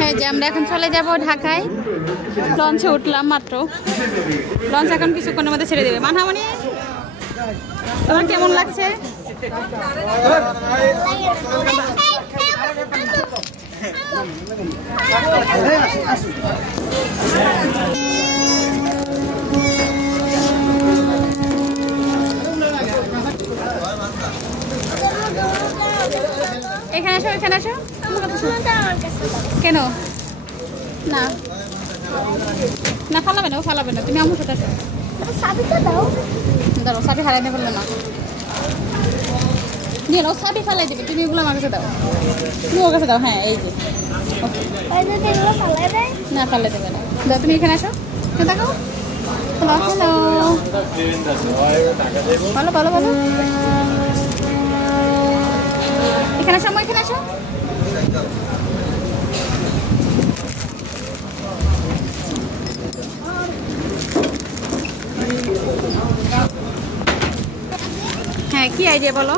হ্যাঁ যে আমরা এখন চলে যাব ঢাকায়। লঞ্চে উঠলাম মাত্র, লঞ্চ এখন কিছুক্ষণের মধ্যে ছেড়ে দেবে। মানহামনি, তোমার কেমন লাগছে? এখানে আসো, এখানে আসো। কেন না না ফালাবে না, ও ফালাবে না, তুমি আমার সাথে আসো। ধরো সাবি হারাইতে পারলে না, নিয়ে নাও, সাবি ফালাই দেবে, তুমি এগুলো আমার কাছে দাও, তুমি ওর কাছে দাও। হ্যাঁ এই যে না ফালাই দেবে না, দাও তুমি এখানে আসো। দেখো হ্যালো হ্যালো, ভালো ভালো ভালো, এখানে আসো, এখানে আসো। হ্যাঁ কি আইডিয়া বলো?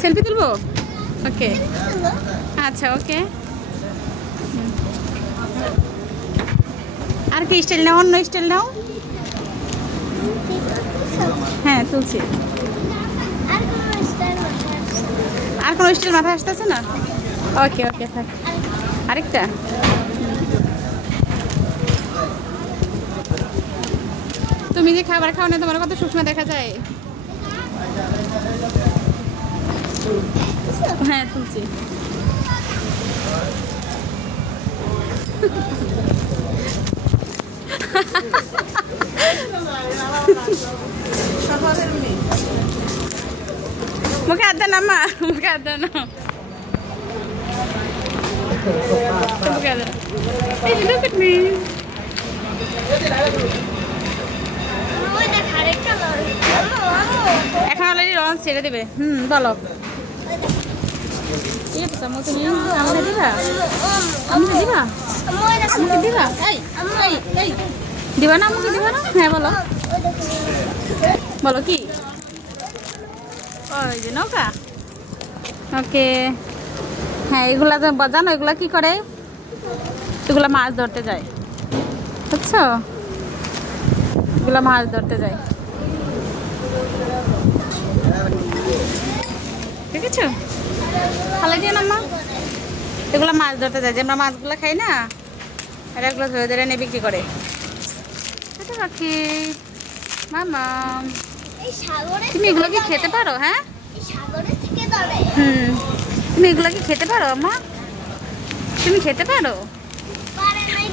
সেলফি তুলবো? ওকে আচ্ছা ওকে। আর কি স্টাইল নাও? অন্য স্টাইল নাও। হ্যাঁ তুলছি। আর কোনো স্টাইল মাথায় আসতেছে না? ওকে ওকে থাক। আরেকটা তুমি যে খাবার খাও না, তোমার কত সূক্ষ্ম দেখা যায়। হ্যাঁ তুলছি। মুখে হাত দেন আম্মা, মুখে হাত দেন, মুখে হাত দেন। Hey, look at me. এখন অলরেডি লঞ্চ ছেড়ে দেবে। বলো তুমি আমাকে দিবা? আমাকে দিবা? আমাকে দিবা? এই দিবা না? আমাকে দিবা না? হ্যাঁ বলো, বলো কি? ওই যে নৌকা। ওকে হ্যাঁ, এগুলা জানো এগুলা কি করে? এগুলা মাছ ধরতে যায়, বুঝছো? এগুলা মাছ ধরতে যায়, ঠিক আছে? ভালো দিয়ে না মা, এগুলো মাছ ধরতে যায়, যে আমরা মাছগুলো খাই না, আর এগুলো ধরে ধরে এনে বিক্রি করে। এটা রাখি মামা। তুমি এগুলো কি খেতে পারো? হ্যাঁ তুমি এগুলো কি খেতে পারো মা? তুমি খেতে পারো?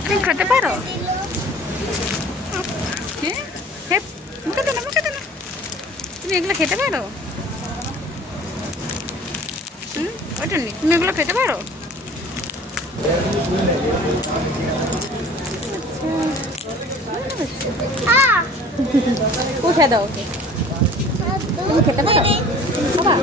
তুমি খেতে পারো? হ্যাঁ মুখে দেনা, মুখে দেনা। তুমি এগুলো খেতে পারো? ওইটা নি, তুমি এগুলো খেতে পারো? উঠে দাও ওকে। তুমি খেতে পারো বাবা?